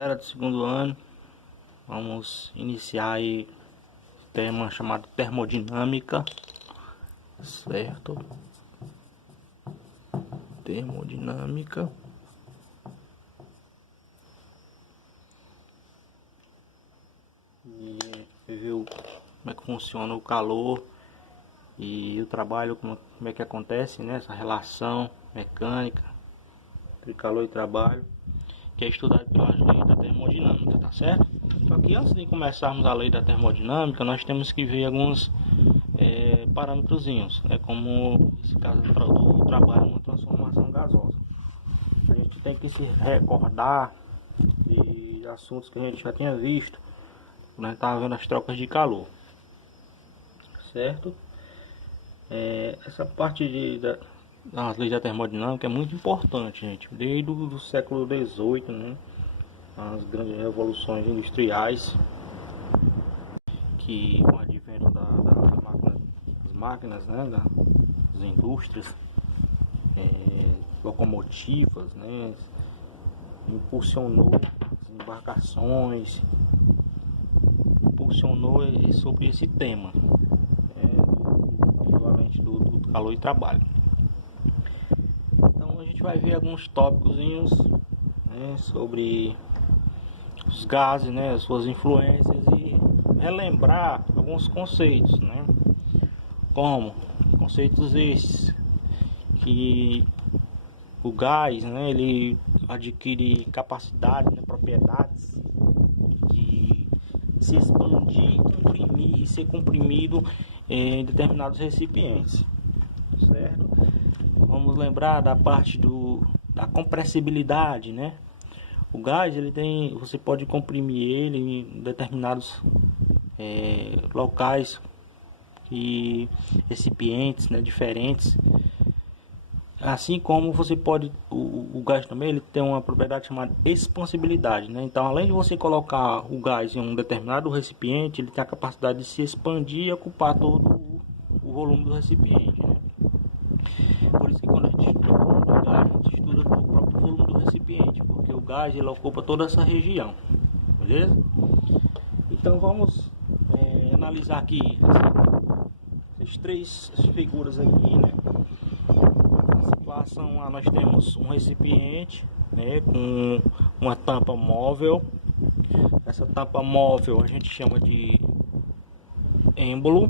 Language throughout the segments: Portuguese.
Era do segundo ano, vamos iniciar aí o tema chamado termodinâmica, certo? Termodinâmica. E ver como é que funciona o calor e o trabalho, como é que acontece, né? Essa relação mecânica entre calor e trabalho, que é estudado pelas leis da termodinâmica, tá certo? Só que antes de começarmos a lei da termodinâmica, nós temos que ver alguns parâmetrozinhos, né? Como esse caso do trabalho numa transformação gasosa. A gente tem que se recordar de assuntos que a gente já tinha visto quando a gente estava vendo as trocas de calor, certo? Essa parte das leis da termodinâmica é muito importante, gente, desde o século XVIII, né? As grandes revoluções industriais, que com o advento das máquinas, né? Das indústrias, locomotivas, né? Impulsionou as embarcações, impulsionou sobre esse tema, equivalente do calor e trabalho. Então a gente vai ver alguns tópicos, né, sobre os gases, né, as suas influências, e relembrar alguns conceitos, né, como conceitos esses que o gás, né, ele adquire capacidade, né, propriedades de se expandir, comprimir e ser comprimido em determinados recipientes, certo? Vamos lembrar da parte da compressibilidade, né? O gás, você pode comprimir ele em determinados locais e recipientes, né, diferentes. Assim como você pode, o gás também ele tem uma propriedade chamada expansibilidade, né? Então, além de você colocar o gás em um determinado recipiente, ele tem a capacidade de se expandir e ocupar todo o volume do recipiente, né? Por isso que quando a gente estuda o volume do gás, a gente estuda o próprio volume do recipiente, porque o gás ele ocupa toda essa região, beleza? Então vamos analisar aqui essas três figuras aqui, né? Lá nós temos um recipiente, né, com uma tampa móvel. Essa tampa móvel a gente chama de êmbolo,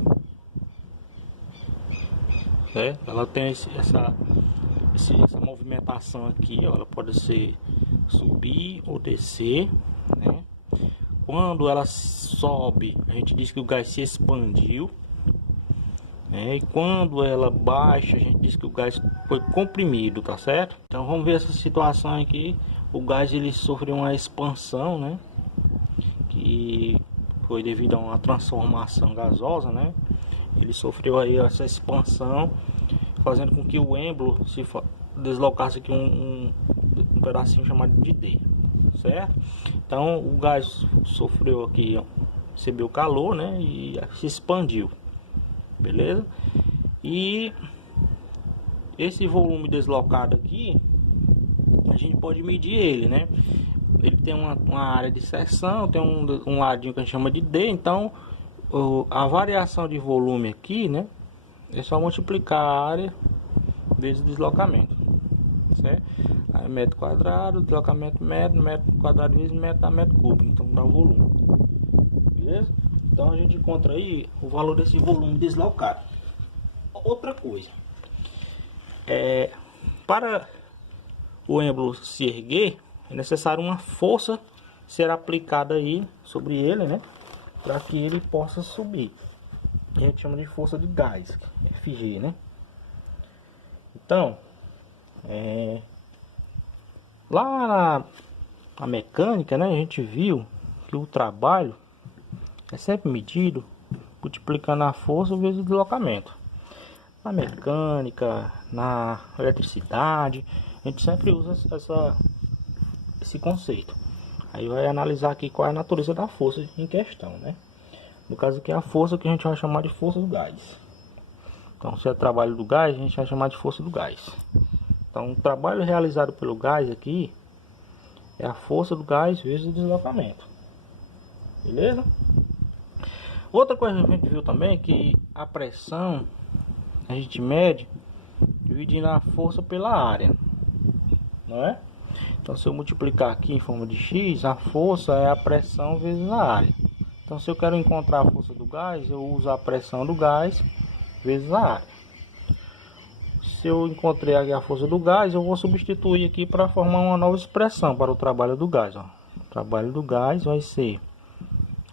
né? Ela tem essa movimentação aqui, ó, ela pode ser subir ou descer, né? Quando ela sobe, a gente diz que o gás se expandiu. E quando ela baixa, a gente diz que o gás foi comprimido, tá certo? Então vamos ver essa situação aqui. O gás ele sofreu uma expansão, né? Que foi devido a uma transformação gasosa, né? Ele sofreu aí essa expansão, fazendo com que o êmbolo se deslocasse aqui um pedacinho chamado de D, certo? Então o gás sofreu aqui, recebeu calor, né? E se expandiu. Beleza? E esse volume deslocado aqui, a gente pode medir ele, né? Ele tem uma área de seção, tem um ladinho que a gente chama de D. Então a variação de volume aqui, né, é só multiplicar a área vezes o deslocamento, certo? Aí metro quadrado, deslocamento metro, metro quadrado vezes metro dá metro cúbico, então dá o volume, beleza? Então a gente encontra aí o valor desse volume deslocado. Outra coisa, para o êmbolo se erguer, é necessário uma força ser aplicada aí sobre ele, né, para que ele possa subir. A gente chama de força de gás, Fg, né? Então, lá na mecânica, né, a gente viu que o trabalho é sempre medido multiplicando a força vezes o deslocamento. Na mecânica, na eletricidade, a gente sempre usa esse conceito. Aí vai analisar aqui qual é a natureza da força em questão, né? No caso aqui é a força que a gente vai chamar de força do gás. Então, se é trabalho do gás, a gente vai chamar de força do gás. Então, o trabalho realizado pelo gás aqui é a força do gás vezes o deslocamento. Beleza? Outra coisa que a gente viu também é que a pressão a gente mede dividindo a força pela área, não é? Então, se eu multiplicar aqui em forma de x, a força é a pressão vezes a área. Então, se eu quero encontrar a força do gás, eu uso a pressão do gás vezes a área. Se eu encontrei aqui a força do gás, eu vou substituir aqui para formar uma nova expressão para o trabalho do gás. Ó. O trabalho do gás vai ser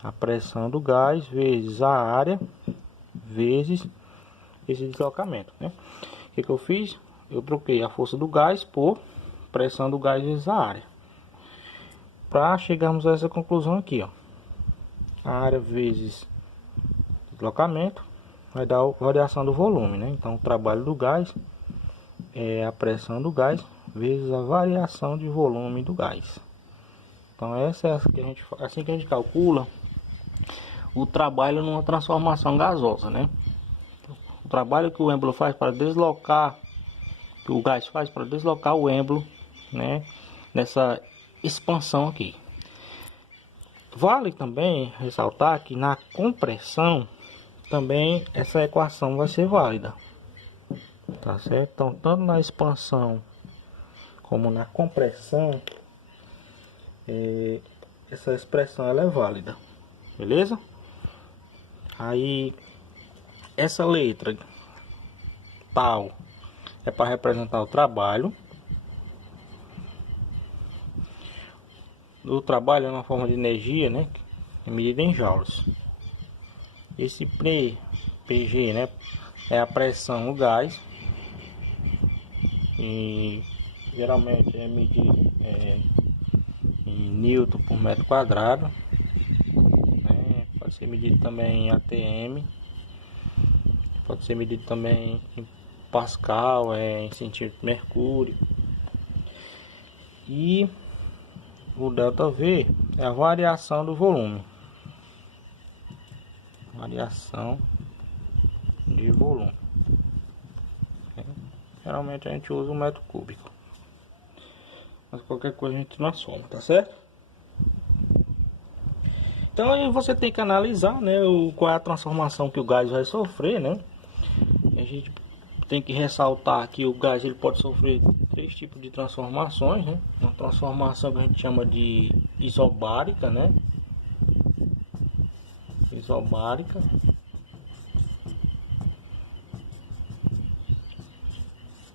a pressão do gás vezes a área vezes esse deslocamento, né? O que eu fiz? Eu troquei a força do gás por pressão do gás vezes a área, para chegarmos a essa conclusão aqui, ó. A área vezes deslocamento vai dar a variação do volume, né? Então o trabalho do gás é a pressão do gás vezes a variação de volume do gás. Então essa é assim que a gente calcula o trabalho numa transformação gasosa, né? O trabalho que o êmbolo faz para deslocar, que o gás faz para deslocar o êmbolo, né, nessa expansão aqui. Vale também ressaltar que na compressão também essa equação vai ser válida, tá certo? Então, tanto na expansão como na compressão, essa expressão ela é válida, beleza? Aí essa letra tal é para representar o trabalho. O trabalho é uma forma de energia, né, é medida em joules. Esse PG, né, é a pressão no gás, e geralmente é medido em Newton por metro quadrado, né? Pode ser medido também em ATM, pode ser medido também em Pascal, em centímetro de mercúrio. E o ΔV é a variação do volume. Variação de volume. Geralmente a gente usa o metro cúbico, mas qualquer coisa a gente transforma, tá certo? Então aí você tem que analisar, né, qual é a transformação que o gás vai sofrer, né? A gente tem que ressaltar que o gás ele pode sofrer 3 tipos de transformações, né? Uma transformação que a gente chama de isobárica, né? Isobárica.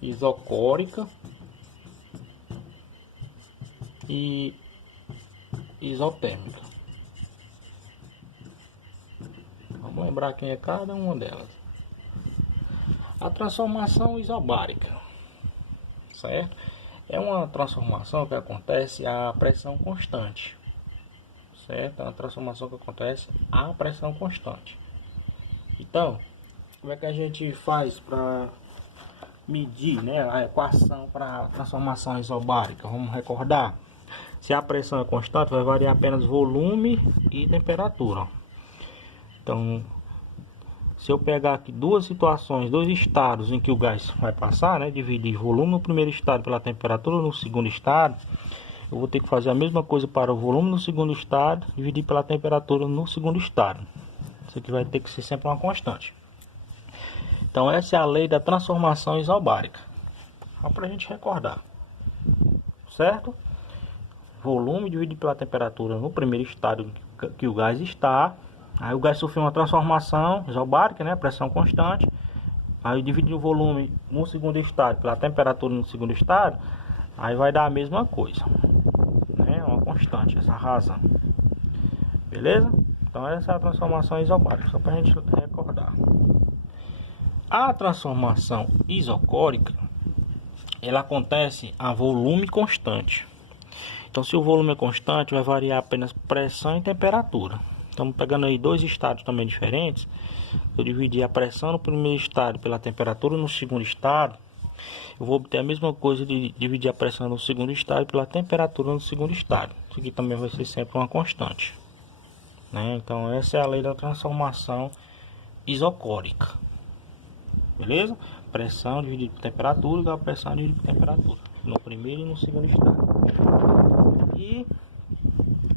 Isocórica e isotérmica. Vamos lembrar quem é cada uma delas. A transformação isobárica, certo? É uma transformação que acontece a pressão constante, certo? É uma transformação que acontece a pressão constante. Então, como é que a gente faz para medir, né, a equação para a transformação isobárica? Vamos recordar. Se a pressão é constante, vai variar apenas volume e temperatura. Então, se eu pegar aqui duas situações, dois estados em que o gás vai passar, né, dividir volume no primeiro estado pela temperatura no segundo estado, eu vou ter que fazer a mesma coisa para o volume no segundo estado, dividir pela temperatura no segundo estado. Isso aqui vai ter que ser sempre uma constante. Então essa é a lei da transformação isobárica. Só para a gente recordar, certo? Volume dividido pela temperatura no primeiro estado que o gás está. Aí o gás sofreu uma transformação isobárica, né? Pressão constante. Aí dividir o volume no segundo estado pela temperatura no segundo estado, aí vai dar a mesma coisa, né? Uma constante, essa razão. Beleza? Então essa é a transformação isobárica, só para a gente recordar. A transformação isocórica, ela acontece a volume constante. Então, se o volume é constante, vai variar apenas pressão e temperatura. Estamos pegando aí dois estados também diferentes. Eu dividi a pressão no primeiro estado pela temperatura no segundo estado. Eu vou obter a mesma coisa de dividir a pressão no segundo estado pela temperatura no segundo estado. Isso aqui também vai ser sempre uma constante, né? Então, essa é a lei da transformação isocórica. Beleza? Pressão dividido por temperatura igual a pressão dividido por temperatura no primeiro e no segundo estado. E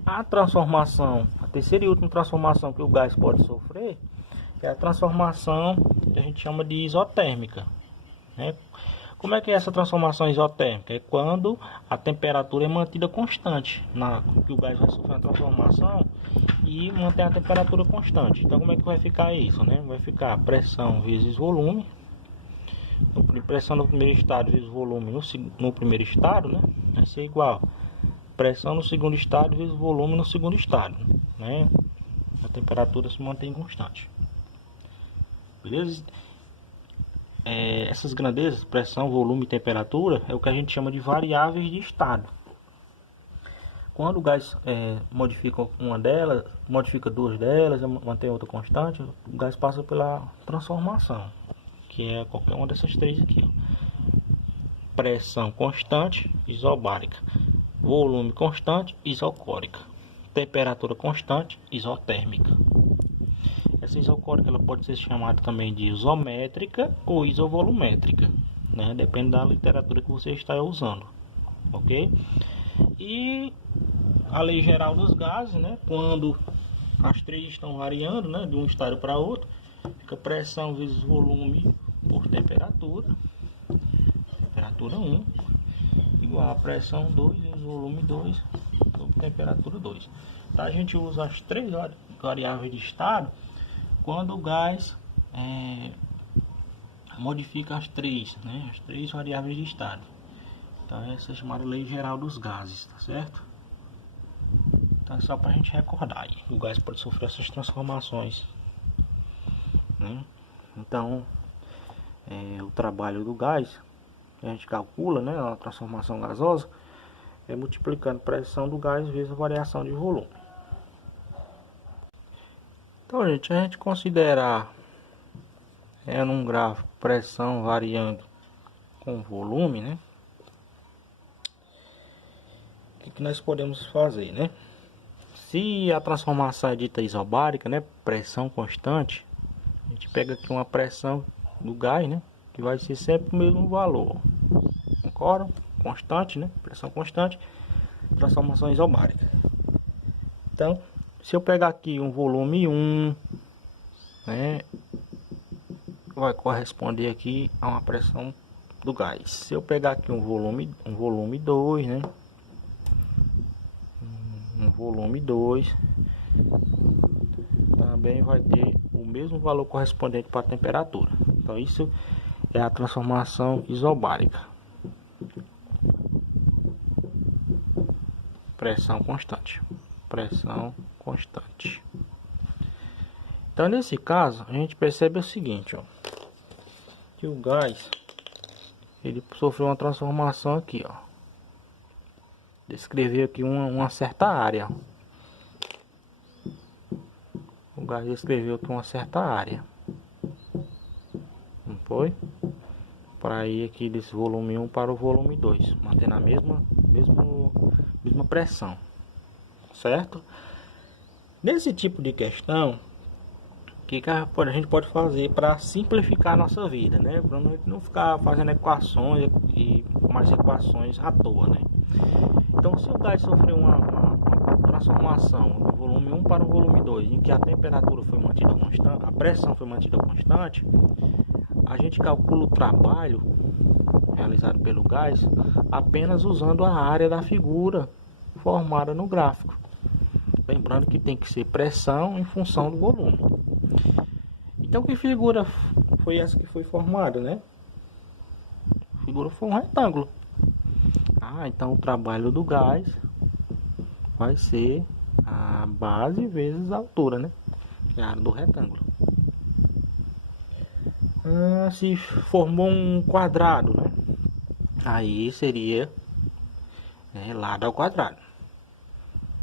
a transformação, a terceira e última transformação que o gás pode sofrer é a transformação que a gente chama de isotérmica, né? Como é que é essa transformação isotérmica? É quando a temperatura é mantida constante, que o gás vai sofrer uma transformação e mantém a temperatura constante. Então como é que vai ficar isso, né? Vai ficar pressão vezes volume, pressão no primeiro estado vezes volume no primeiro estado, né? Vai ser igual pressão no segundo estado vezes volume no segundo estado, né? A temperatura se mantém constante. Beleza? Essas grandezas, pressão, volume e temperatura, é o que a gente chama de variáveis de estado. Quando o gás modifica uma delas, modifica duas delas, mantém outra constante, o gás passa pela transformação, que é qualquer uma dessas três aqui. Pressão constante, isobárica. Volume constante, isocórica. Temperatura constante, isotérmica. Essa isocórica ela pode ser chamada também de isométrica ou isovolumétrica, né? Depende da literatura que você está usando, ok? E a lei geral dos gases, né? Quando as três estão variando, né? De um estado para outro, fica pressão vezes volume por temperatura. Temperatura 1 igual a pressão 2 vezes volume 2 sobre temperatura 2. Então a gente usa as três variáveis de estado quando o gás modifica as três, né? As três variáveis de estado. Então essa é chamada lei geral dos gases, tá certo? Então é só para a gente recordar aí. O gás pode sofrer essas transformações, né? Então o trabalho do gás a gente calcula, né, a transformação gasosa é multiplicando a pressão do gás vezes a variação de volume. Então, gente, a gente considerar num gráfico pressão variando com volume, né? O que nós podemos fazer, né? Se a transformação é dita isobárica, né, pressão constante, a gente pega aqui uma pressão do gás, né, que vai ser sempre o mesmo valor. Concorda? Constante, né? Pressão constante, transformação isobárica. Então, se eu pegar aqui um volume 1, né, vai corresponder aqui a uma pressão do gás. Se eu pegar aqui um volume 2, né, um volume 2, também vai ter o mesmo valor correspondente para a temperatura. Então isso é a transformação isobárica. Pressão constante. Pressão constante. Então nesse caso a gente percebe o seguinte, ó, que o gás ele sofreu uma transformação aqui, ó. Descrever aqui uma certa área. O gás descreveu aqui uma certa área. Não foi? Para ir aqui desse volume 1 para o volume 2, mantendo a mesma pressão, certo? Nesse tipo de questão, o que a gente pode fazer para simplificar a nossa vida, né? Para não ficar fazendo equações e mais equações à toa, né? Então, se o gás sofreu uma transformação do volume 1 para o volume 2, em que a temperatura foi mantida constante, a pressão foi mantida constante, a gente calcula o trabalho realizado pelo gás apenas usando a área da figura formada no gráfico. Lembrando que tem que ser pressão em função do volume. Então, que figura foi essa que foi formada, né? A figura foi um retângulo. Então o trabalho do gás vai ser a base vezes a altura, né? Que é a área do retângulo. Se formou um quadrado, né? Aí seria lado ao quadrado.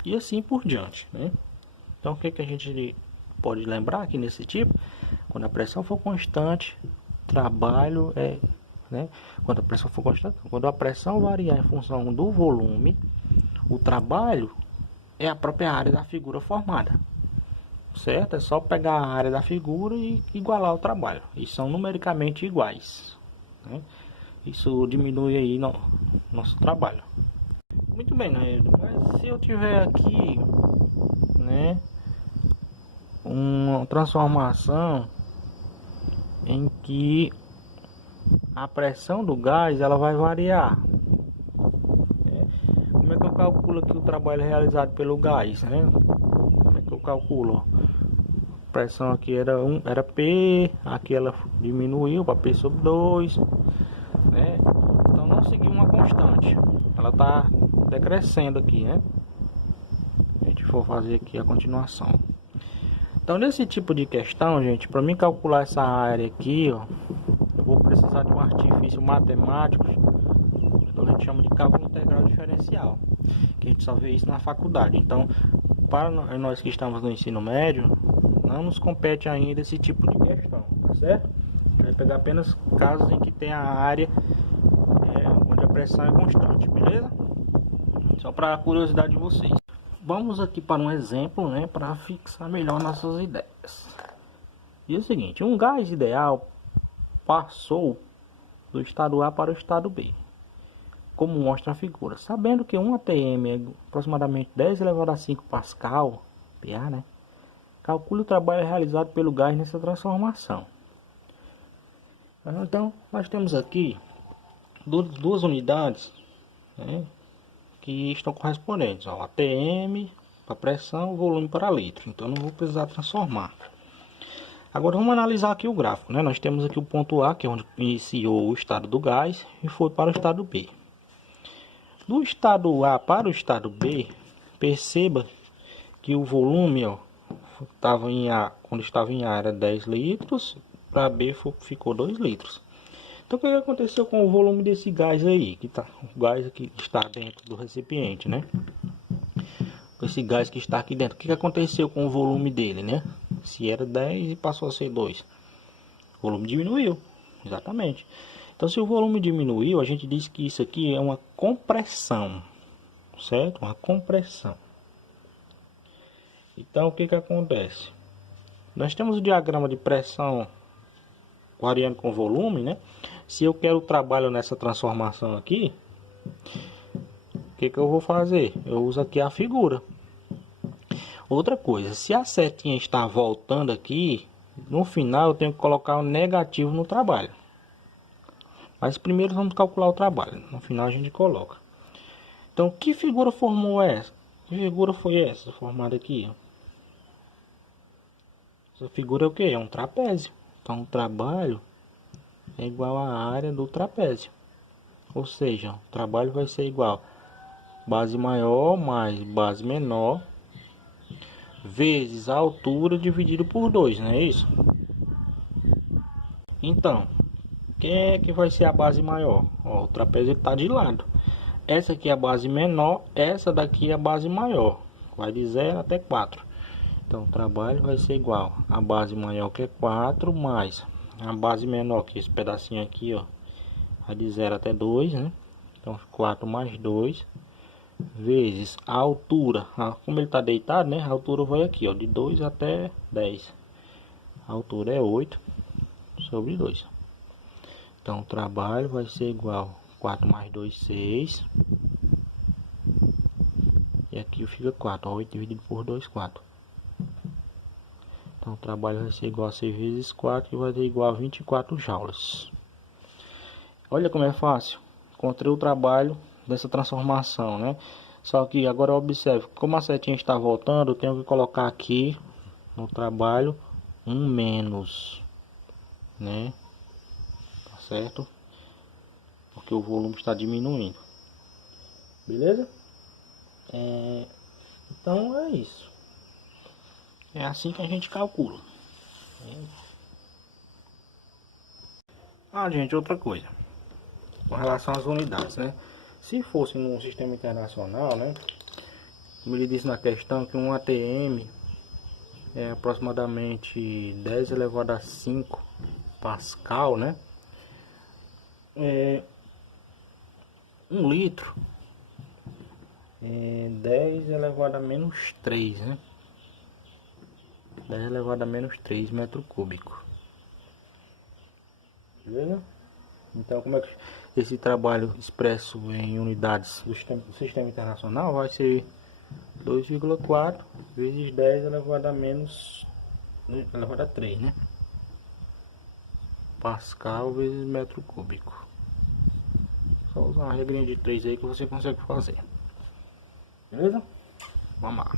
E assim por diante, né? Então o que a gente pode lembrar aqui nesse tipo? Quando a pressão for constante, trabalho né? Quando a pressão for constante, quando a pressão variar em função do volume, o trabalho é a própria área da figura formada, certo? É só pegar a área da figura e igualar o trabalho, e são numericamente iguais, né? Isso diminui aí nosso trabalho. Muito bem, né? Mas se eu tiver aqui, né, uma transformação em que a pressão do gás ela vai variar, né? Como é que eu calculo aqui o trabalho realizado pelo gás, né? Como é que eu calculo? A pressão aqui era P, aqui ela diminuiu para P sobre 2, né? Então não seguiu uma constante, ela está decrescendo aqui, né? A gente for fazer aqui a continuação. Então nesse tipo de questão, gente, para mim calcular essa área aqui, ó, eu vou precisar de um artifício matemático que a gente chama de cálculo integral diferencial, que a gente só vê isso na faculdade. Então, para nós que estamos no ensino médio, não nos compete ainda esse tipo de questão, tá certo? A gente vai pegar apenas casos em que tem a área onde a pressão é constante, beleza? Só para a curiosidade de vocês. Vamos aqui para um exemplo, né, para fixar melhor nossas ideias. E é o seguinte, um gás ideal passou do estado A para o estado B, como mostra a figura. Sabendo que 1 atm é aproximadamente 10 elevado a 5 pascal, PA, né? Calcule o trabalho realizado pelo gás nessa transformação. Então, nós temos aqui duas unidades, né, que estão correspondentes, ó, atm para pressão, volume para litro. Então, não vou precisar transformar. Agora, vamos analisar aqui o gráfico, né? Nós temos aqui o ponto A, que é onde iniciou o estado do gás, e foi para o estado B. Do estado A para o estado B, perceba que o volume, ó, estava em A, quando estava em A era 10 litros, para B ficou 2 litros. Então o que aconteceu com o volume desse gás aí, o gás que está dentro do recipiente, né? Esse gás que está aqui dentro, o que aconteceu com o volume dele, né? Se era 10 e passou a ser 2, o volume diminuiu, exatamente. Então se o volume diminuiu, a gente diz que isso aqui é uma compressão, certo? Uma compressão. Então o que acontece? Nós temos o diagrama de pressão variando com volume, né? Se eu quero trabalho nessa transformação aqui, o que eu vou fazer? Eu uso aqui a figura. Outra coisa, se a setinha está voltando aqui, no final eu tenho que colocar um negativo no trabalho. Mas primeiro vamos calcular o trabalho, no final a gente coloca. Então, que figura formou essa? Que figura foi essa formada aqui? Essa figura é o que? É um trapézio. Então, o trabalho é igual à área do trapézio. Ou seja, o trabalho vai ser igual base maior mais base menor vezes a altura dividido por 2, não é isso? Então, quem é que vai ser a base maior? Ó, o trapézio está de lado. Essa aqui é a base menor, essa daqui é a base maior. Vai de 0 até 4. Então, o trabalho vai ser igual a base maior, que é 4, mais a base menor, que é esse pedacinho aqui, ó, vai de 0 até 2, né? Então, 4 mais 2, vezes a altura. Como ele está deitado, né? A altura vai aqui, ó, de 2 até 10. A altura é 8 sobre 2. Então, o trabalho vai ser igual 4 mais 2, 6. E aqui fica 4. 8 dividido por 2, 4. Então, o trabalho vai ser igual a 6 vezes 4, que vai ser igual a 24 joules. Olha como é fácil. Encontrei o trabalho dessa transformação, né? Só que agora observe, como a setinha está voltando, eu tenho que colocar aqui no trabalho um menos, né? Tá certo? Porque o volume está diminuindo. Beleza? Então é isso. É assim que a gente calcula. Gente, outra coisa. Com relação às unidades, né? Se fosse num sistema internacional, né? Como ele disse na questão que um atm é aproximadamente 10 elevado a 5 pascal, né? 1 litro é 10 elevado a menos 3, né? 10 elevado a menos 3 metro cúbico. Beleza? Então, como é que esse trabalho expresso em unidades do sistema internacional vai ser 2,4 vezes 10 elevado a menos elevado a 3, né? Pascal vezes metro cúbico. Só usar uma regrinha de 3 aí que você consegue fazer. Beleza? Vamos lá.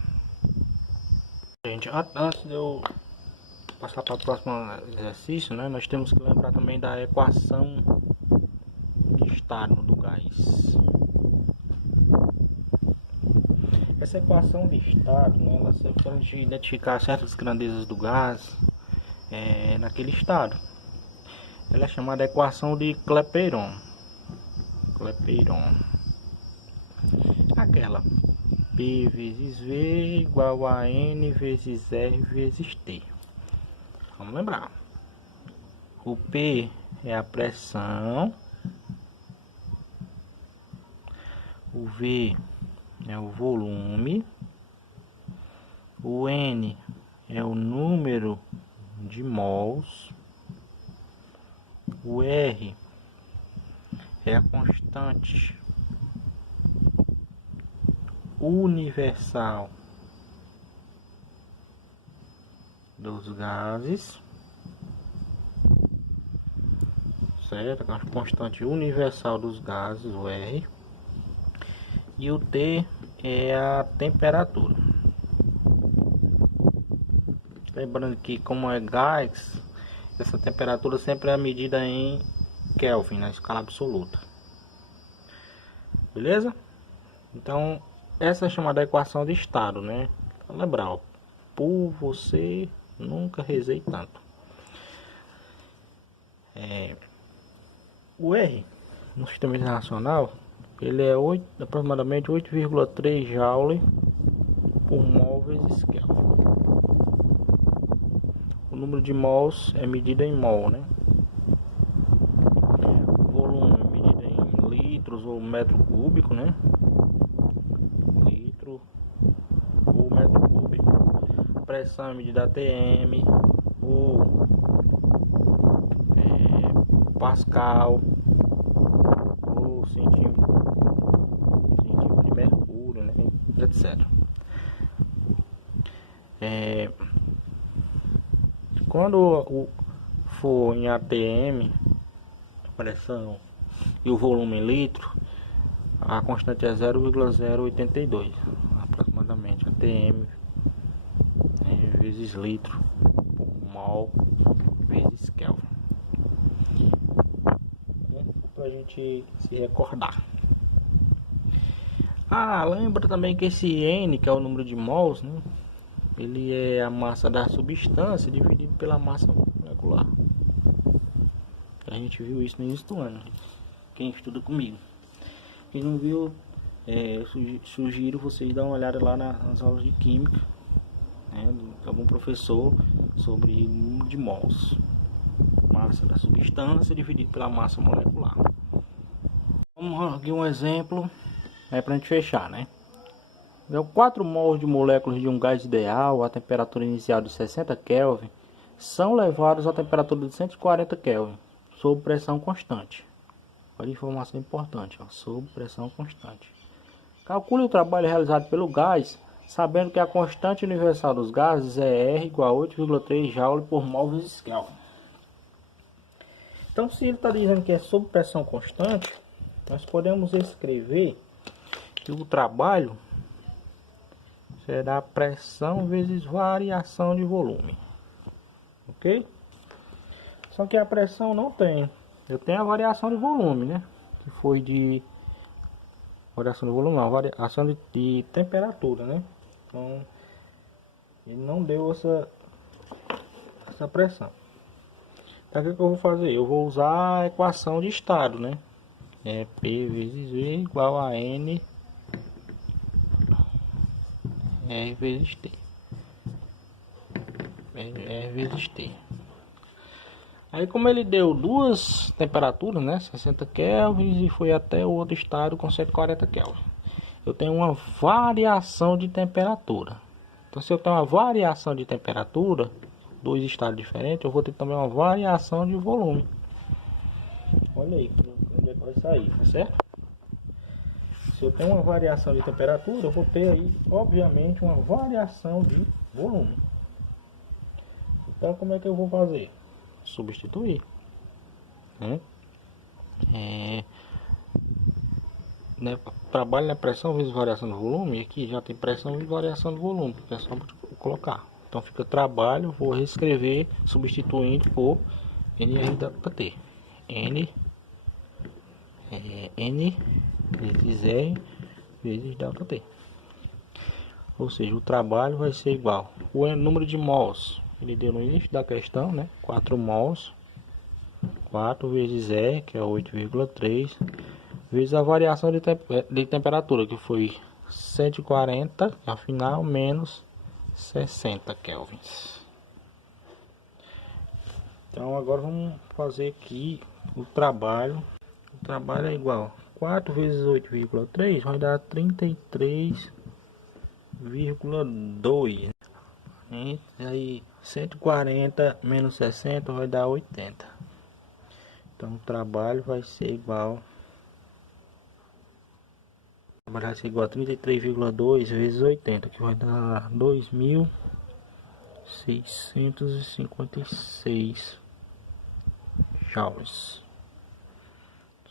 Gente, antes de eu passar para o próximo exercício, né, nós temos que lembrar também da equação de estado do gás. Essa equação de estado, né, ela serve para a gente identificar certas grandezas do gás naquele estado. Ela é chamada equação de Clapeyron. Aquela P vezes V igual a N vezes R vezes T. Vamos lembrar. O P é a pressão. O V é o volume. O N é o número de mols. O R é a constante universal dos gases, certo? A constante universal dos gases, o R, e o T é a temperatura. Lembrando que, como é gás, essa temperatura sempre é medida em Kelvin, na escala absoluta. Beleza? Então, essa é chamada equação de estado, né? Então, lembrar, ó, por você nunca rezei tanto. O R no sistema internacional, ele é aproximadamente 8,3 joule por mol vezes Kelvin. O número de mols é medido em mol, né? O volume é medido em litros ou metro cúbico, né? Litro ou metro cúbico. A pressão é medida ATM, o Pascal, ou centímetro de mercúrio, né? Etc. Quando for em ATM, pressão, e o volume em litro, a constante é 0,082 aproximadamente. ATM vezes litro por mol vezes Kelvin, para a gente se recordar. Lembra também que esse N, que é o número de mols, né, ele é a massa da substância dividido pela massa molecular. A gente viu isso no início do ano, quem estuda comigo. Quem não viu, sugiro vocês dar uma olhada lá nas aulas de química, né, de algum professor, sobre o número de mols, massa da substância dividido pela massa molecular. Vamos aqui um exemplo para a gente fechar, né? 4 mols de moléculas de um gás ideal a temperatura inicial de 60 Kelvin são levados à temperatura de 140 Kelvin sob pressão constante. Olha a informação importante, ó, sob pressão constante. Calcule o trabalho realizado pelo gás, sabendo que a constante universal dos gases é R igual a 8,3 joule por mol vezes Kelvin. Então, se ele está dizendo que é sob pressão constante, nós podemos escrever que o trabalho será pressão vezes variação de volume, ok? Só que a pressão não tem, eu tenho a variação de volume, né? Que foi de variação de volume, não, variação de temperatura, né? Então ele não deu essa pressão. Então o que eu vou fazer? Eu vou usar a equação de estado, né? P vezes V igual a N R vezes T. R vezes T. Aí, como ele deu duas temperaturas, né, 60 Kelvin, e foi até o outro estado com 140 Kelvin, eu tenho uma variação de temperatura. Então, se eu tenho uma variação de temperatura, dois estados diferentes, eu vou ter também uma variação de volume. Olha aí, onde é que vai sair, tá certo? Se eu tenho uma variação de temperatura, eu vou ter aí, obviamente, uma variação de volume. Então, como é que eu vou fazer? Substituir, né? Trabalho na pressão vezes variação do volume. Aqui já tem pressão e variação do volume, que é só colocar. Então fica trabalho, vou reescrever substituindo por NRWT. N vezes R vezes ΔT. Ou seja, o trabalho vai ser igual o número de mols, ele deu no início da questão, né? 4 mols, 4 vezes R, que é 8,3, vezes a variação de temperatura, que foi 140, afinal, menos 60 kelvins. Então agora vamos fazer aqui o trabalho. O trabalho é igual 4 vezes 8,3 vai dar 33,2. E aí 140 menos 60 vai dar 80. Então o trabalho vai ser igual a 33,2 vezes 80, que vai dar 2.656 joules.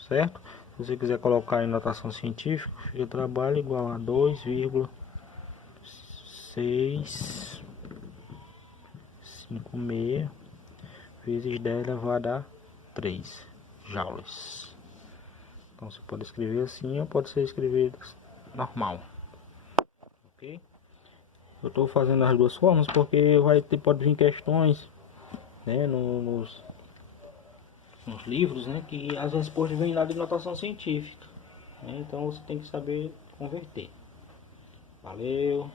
Certo? Se você quiser colocar em notação científica, fica trabalho igual a 2,656 vezes 10 elevado a 3 joules. Então você pode escrever assim ou pode ser escrever normal. Ok? Eu estou fazendo as duas formas porque pode vir questões, né, nos livros, né, que as respostas vêm lá de notação científica, né, então você tem que saber converter. Valeu!